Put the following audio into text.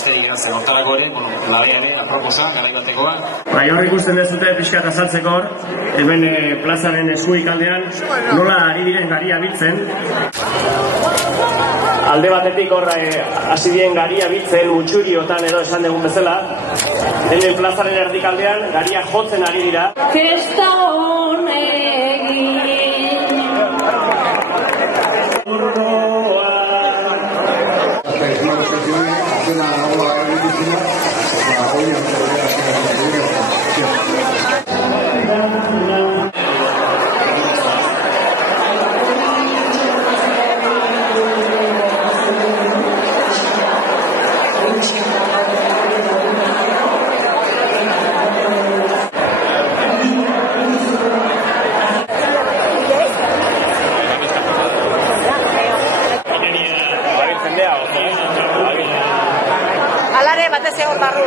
besterik geratzen hortarako ere, labea ere, aproposa, garai batekoa. Hor ikusten dezute pixka eta azaltzeko hor, hemen plazaren eskuik aldean, nola ari diren garia biltzen. Alde batetik hor hasi diren garia biltzen, mutxuriotan edo esan dugun bezala, hemen plazaren erdikaldean garia jotzen ari dira. Festa honegin alare batez egon barru.